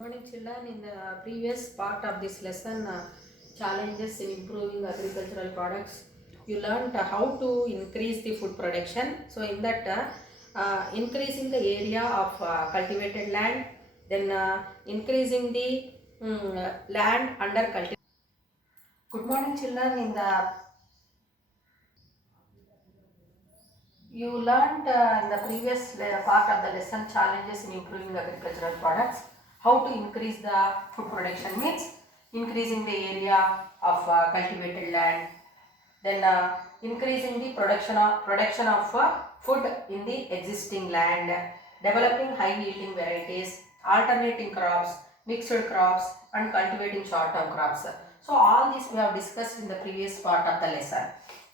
Morning children, in the previous part of this lesson, challenges in improving agricultural products, you learned how to increase the food production. So in that, increasing the area of cultivated land, then increasing the land under cultivation. Good morning children, you learned in the previous part of the lesson challenges in improving agricultural products. How to increase the food production means increasing the area of cultivated land, then increasing the production of food in the existing land, developing high yielding varieties, alternating crops, mixed crops, and cultivating short term crops. So all these we have discussed in the previous part of the lesson.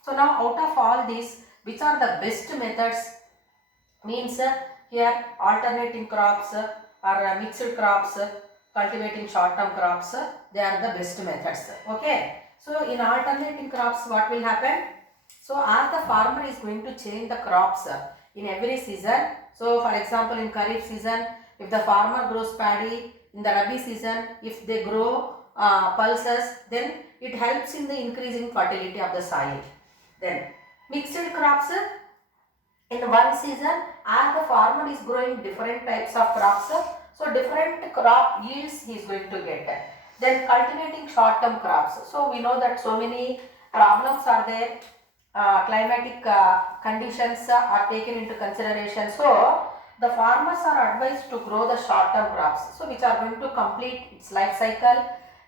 So now out of all these, which are the best methods means here alternating crops or mixed crops, cultivating short term crops, they are the best methods. Okay. So in alternating crops what will happen? So as the farmer is going to change the crops in every season. So for example in Kharif season, if the farmer grows paddy, in the Rabi season if they grow pulses, then it helps in the increasing fertility of the soil. Then mixed crops in one season, as the farmer is growing different types of crops, so different crop yields he is going to get. Then cultivating short term crops. So we know that so many problems are there, climatic conditions are taken into consideration. So the farmers are advised to grow the short term crops, so which are going to complete its life cycle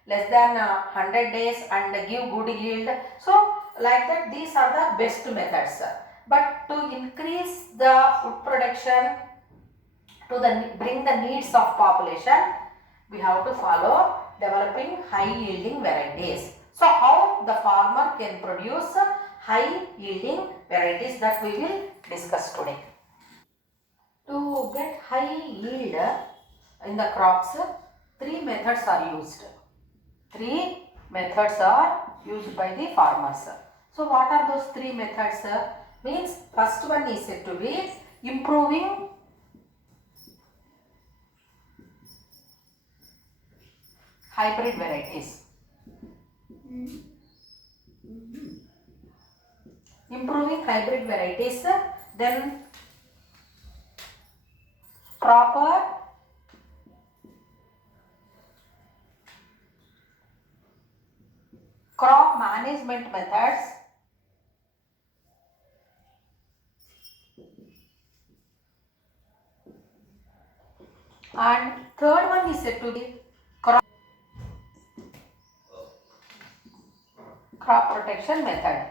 less than 100 days and give good yield. So like that, these are the best methods. But to increase the food production, to bring the needs of population, we have to follow developing high yielding varieties. So how the farmer can produce high yielding varieties, that we will discuss today. To get high yield in the crops, three methods are used. Three methods are used by the farmers. So what are those three methods? Means first one is said to be improving hybrid varieties. Improving hybrid varieties, then proper crop management methods, and third one is said to be crop protection method.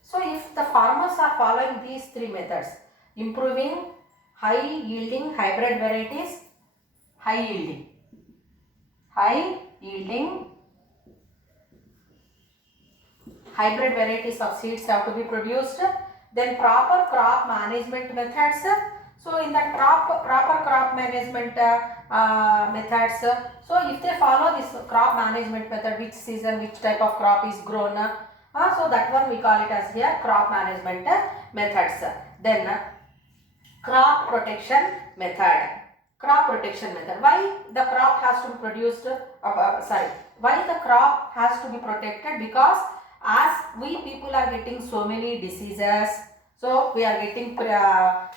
So if the farmers are following these three methods, improving high yielding hybrid varieties, high yielding hybrid varieties of seeds have to be produced, then proper crop management methods. So in the proper crop management methods, so if they follow this crop management method, which season which type of crop is grown, so that one we call it as here crop management methods. Then crop protection method. Why the crop has to be produced? Why the crop has to be protected? Because as we people are getting so many diseases, so we are getting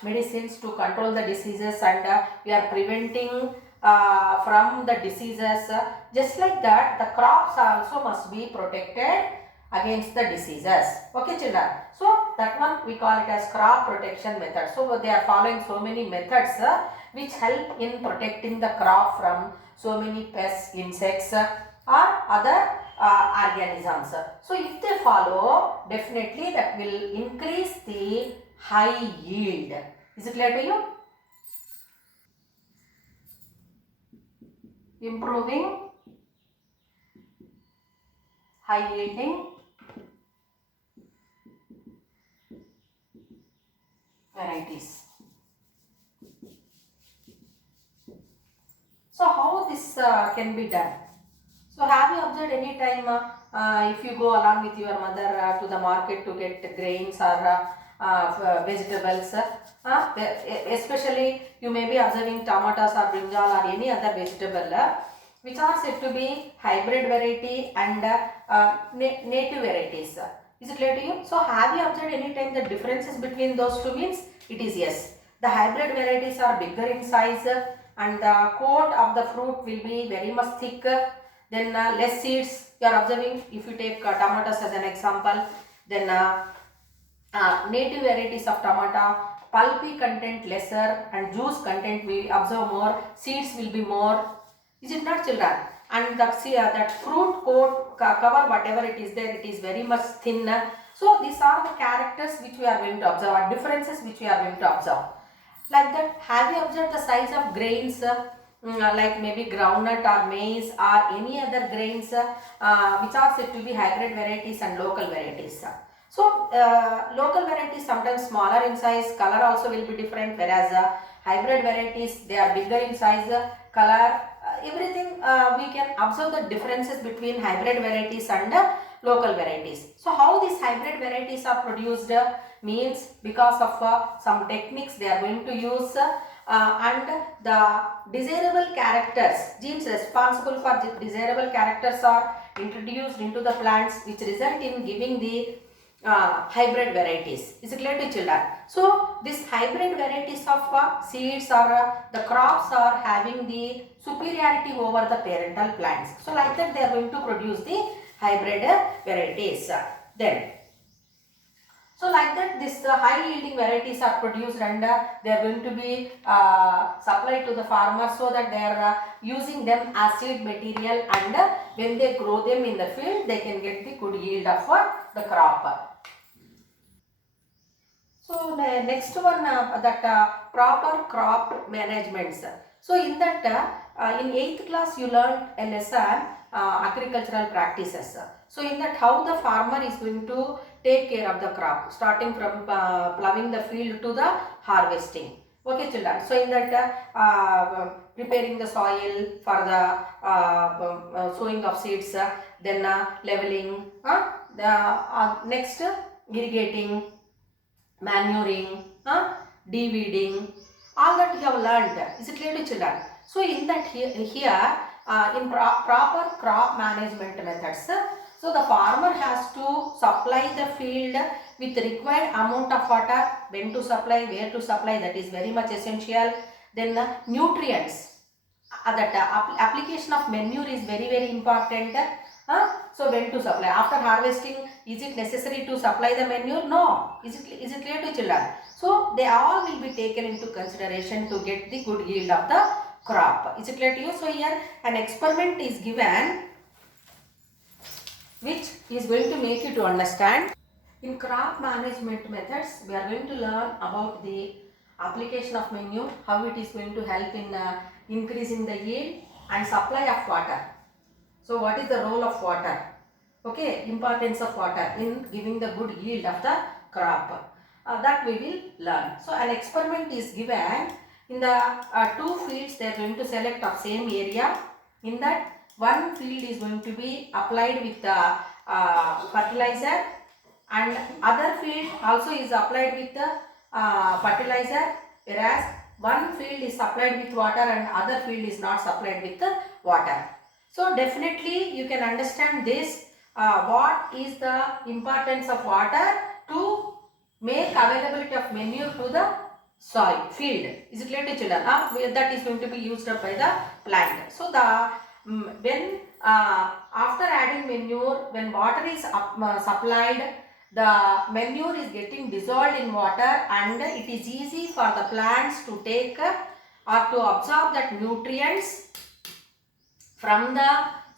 medicines to control the diseases, and we are preventing from the diseases. Just like that, the crops also must be protected against the diseases. Okay children, so that one we call it as crop protection method. So they are following so many methods which help in protecting the crop from so many pests, insects or other organisms. So if they follow, definitely that will increase the high yield. Is it clear to you? Improving high yielding varieties. So how this can be done? So have you observed any time if you go along with your mother to the market to get grains or vegetables. Especially you may be observing tomatoes or brinjal or any other vegetable which are said to be hybrid variety and native varieties. Is it clear to you? So have you observed any time the differences between those two means? It is yes. The hybrid varieties are bigger in size and the coat of the fruit will be very much thicker. Then less seeds you are observing. If you take tomatoes as an example, then native varieties of tomato, pulpy content lesser and juice content we observe more, seeds will be more. Is it not, children? And that fruit coat cover whatever it is there, it is very much thinner. So these are the characters which we are going to observe, or differences which we are going to observe. Like that, have you observed the size of grains like maybe groundnut or maize or any other grains which are said to be hybrid varieties and local varieties? So local varieties sometimes smaller in size, color also will be different, whereas hybrid varieties they are bigger in size, color, everything we can observe the differences between hybrid varieties and local varieties. So how these hybrid varieties are produced means because of some techniques they are going to use and the desirable characters, genes responsible for desirable characters are introduced into the plants which result in giving the hybrid varieties. Is it clear to children? So this hybrid varieties of seeds or the crops are having the superiority over the parental plants. So like that they are going to produce the hybrid varieties. Then so like that this high yielding varieties are produced and they are going to be supplied to the farmers so that they are using them as seed material, and when they grow them in the field they can get the good yield of the crop. So the next one that proper crop management. So in that in 8th class you learned a lesson agricultural practices. So in that how the farmer is going to take care of the crop starting from ploughing the field to the harvesting. Okay children. So in that preparing the soil for the sowing of seeds, then leveling, next irrigating, manuring, de-weeding, all that you have learned. Is it clear to children? So in that here in proper crop management methods, so the farmer has to supply the field with required amount of water, when to supply, where to supply, that is very much essential. Then nutrients, that application of manure is very important. So when to supply after harvesting, is it necessary to supply the manure? No. Is it clear to children? So they all will be taken into consideration to get the good yield of the crop. Is it clear to you? So here an experiment is given which is going to make you to understand. In crop management methods, we are going to learn about the application of manure, how it is going to help in increasing the yield and supply of water. So what is the role of water? Okay, importance of water in giving the good yield of the crop. That we will learn. So an experiment is given. In the two fields they are going to select of same area. In that one field is going to be applied with the fertilizer, and other field also is applied with the fertilizer, whereas one field is supplied with water and other field is not supplied with the water. So definitely you can understand this, what is the importance of water to make availability of manure to the soil field. Is it clear to children? That is going to be used up by the plant. So the when after adding manure, when water is supplied, the manure is getting dissolved in water and it is easy for the plants to take or to absorb that nutrients from the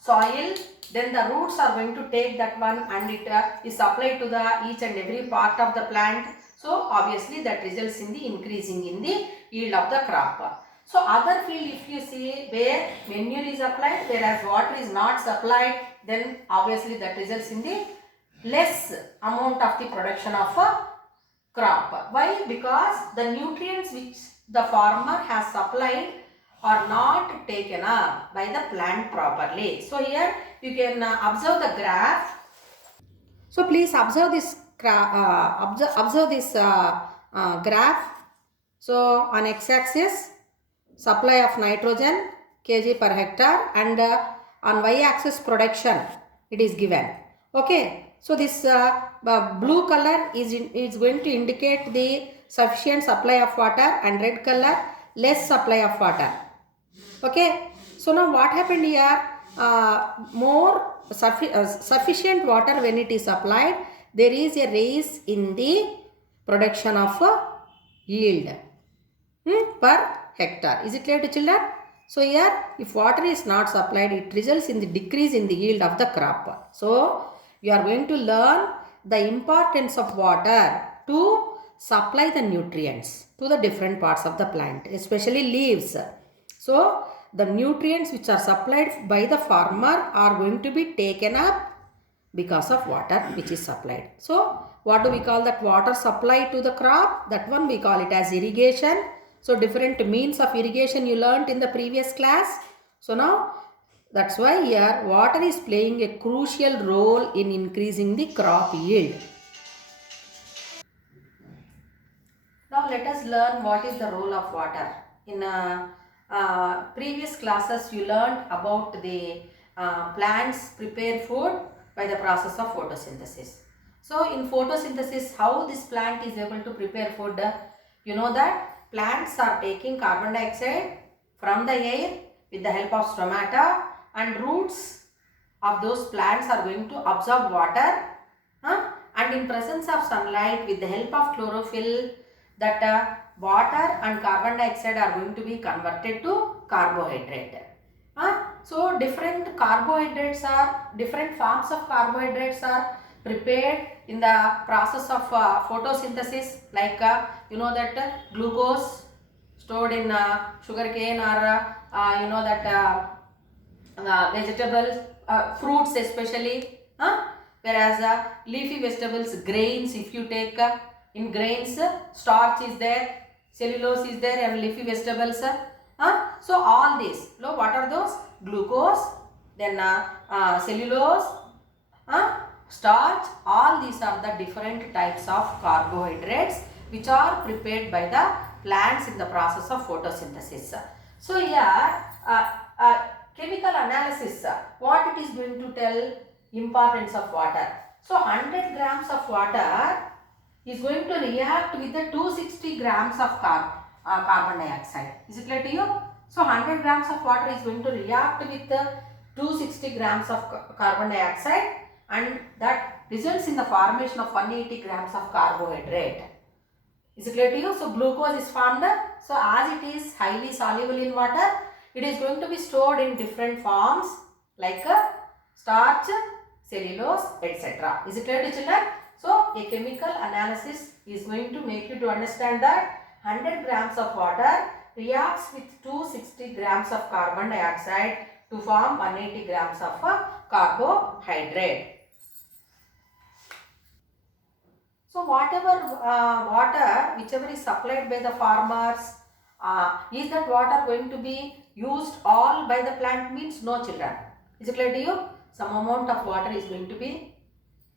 soil. Then the roots are going to take that one and it is supplied to the each and every part of the plant. So obviously that results in the increasing in the yield of the crop. So other field, if you see where manure is applied whereas water is not supplied, then obviously that results in the less amount of the production of a crop. Why? Because the nutrients which the farmer has supplied are not taken up by the plant properly. So here you can observe the graph. So please observe this observe this graph. So on x-axis supply of nitrogen kg per hectare, and on y-axis production it is given. Okay, so this blue color is going to indicate the sufficient supply of water, and red color less supply of water. Okay, so now what happened here? More sufficient water when it is supplied, there is a rise in the production of yield per hectare. Is it clear to children? So here, if water is not supplied, it results in the decrease in the yield of the crop. So you are going to learn the importance of water to supply the nutrients to the different parts of the plant, especially leaves. So the nutrients which are supplied by the farmer are going to be taken up because of water which is supplied. So what do we call that water supply to the crop? That one we call it as irrigation. So different means of irrigation you learnt in the previous class. So now that's why here water is playing a crucial role in increasing the crop yield. Now let us learn what is the role of water. In previous classes you learned about the plants prepare food by the process of photosynthesis. So in photosynthesis, how this plant is able to prepare food? You know that plants are taking carbon dioxide from the air with the help of stomata, and roots of those plants are going to absorb water, and in presence of sunlight with the help of chlorophyll, that water and carbon dioxide are going to be converted to carbohydrate. So different carbohydrates are, different forms of carbohydrates are prepared in the process of photosynthesis, like you know that glucose stored in sugarcane, or you know that vegetables, fruits especially, whereas leafy vegetables, grains, if you take in grains, starch is there, cellulose is there, and leafy vegetables. So all these, what are those? Glucose, then cellulose, starch, all these are the different types of carbohydrates which are prepared by the plants in the process of photosynthesis. So here chemical analysis, what it is going to tell? Importance of water. So 100 grams of water is going to react with the 260 grams of carbon dioxide. Is it clear to you? So 100 grams of water is going to react with 260 grams of carbon dioxide, and that results in the formation of 180 grams of carbohydrate. Is it clear to you? So glucose is formed. So as it is highly soluble in water, it is going to be stored in different forms like starch, cellulose, etc. Is it clear to children? So a chemical analysis is going to make you to understand that 100 grams of water reacts with 260 grams of carbon dioxide to form 180 grams of carbohydrate. So whatever water, whichever is supplied by the farmers, is that water going to be used all by the plant? Means no, children. Is it clear to you? Some amount of water is going to be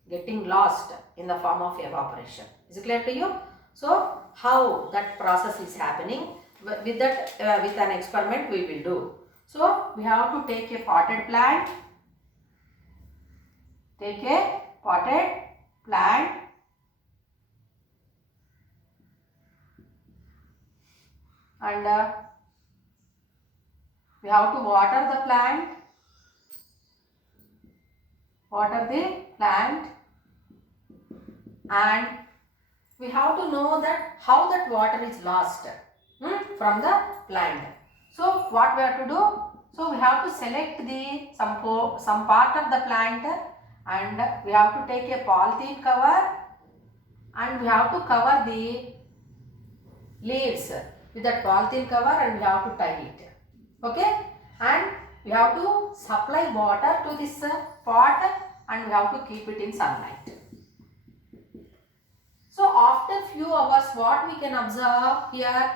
getting lost in the form of evaporation. Is it clear to you? So how that process is happening, with that with an experiment we will do. So we have to take a potted plant, and we have to water the plant, and we have to know that how that water is lost from the plant. So what we have to do? So we have to select the some part of the plant, and we have to take a polythene cover, and we have to cover the leaves with that polythene cover, and we have to tie it. Okay, and we have to supply water to this pot, and we have to keep it in sunlight. So after few hours, what we can observe here?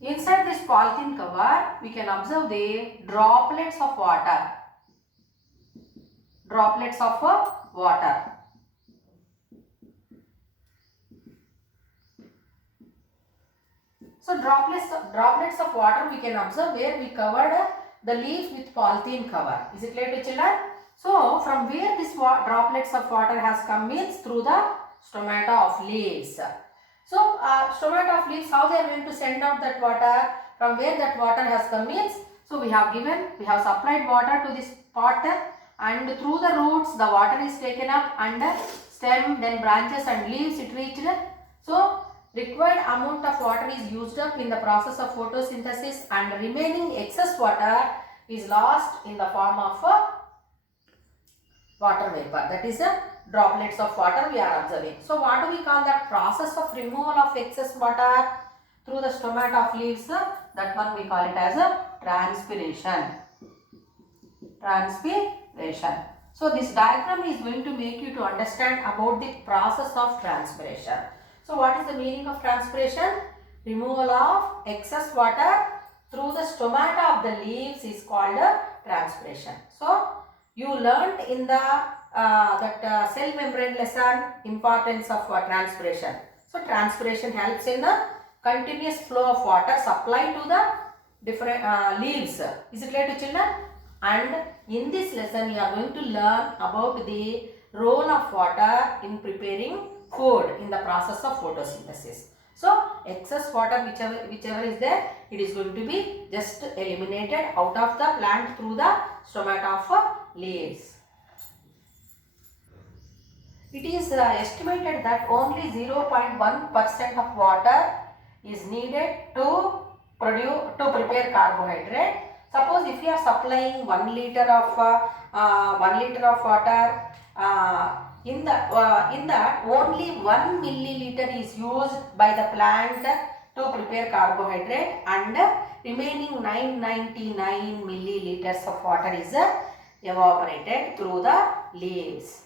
Inside this polythene cover, we can observe the droplets of water. So droplets of water we can observe where we covered the leaf with polythene cover. Is it clear to children? So from where this droplets of water has come means through the stomata of leaves. So stomata of leaves, how they are going to send out that water? From where that water has come means, so we have supplied water to this pot, and through the roots the water is taken up, and stem, then branches and leaves it reached. So required amount of water is used up in the process of photosynthesis, and remaining excess water is lost in the form of water vapor. That is droplets of water we are observing. So what do we call that process of removal of excess water through the stomata of leaves? That one we call it as a transpiration. Transpiration. So this diagram is going to make you to understand about the process of transpiration. So what is the meaning of transpiration? Removal of excess water through the stomata of the leaves is called transpiration. So you learned in the cell membrane lesson importance of transpiration. So transpiration helps in the continuous flow of water supply to the different leaves. Is it clear to children? And in this lesson you are going to learn about the role of water in preparing food in the process of photosynthesis. So excess water whichever is there, it is going to be just eliminated out of the plant through the stomata of leaves. It is estimated that only 0.1% of water is needed to prepare carbohydrate. Suppose if you are supplying 1 liter of water, in that only 1 milliliter is used by the plant to prepare carbohydrate, and remaining 999 milliliters of water is evaporated through the leaves.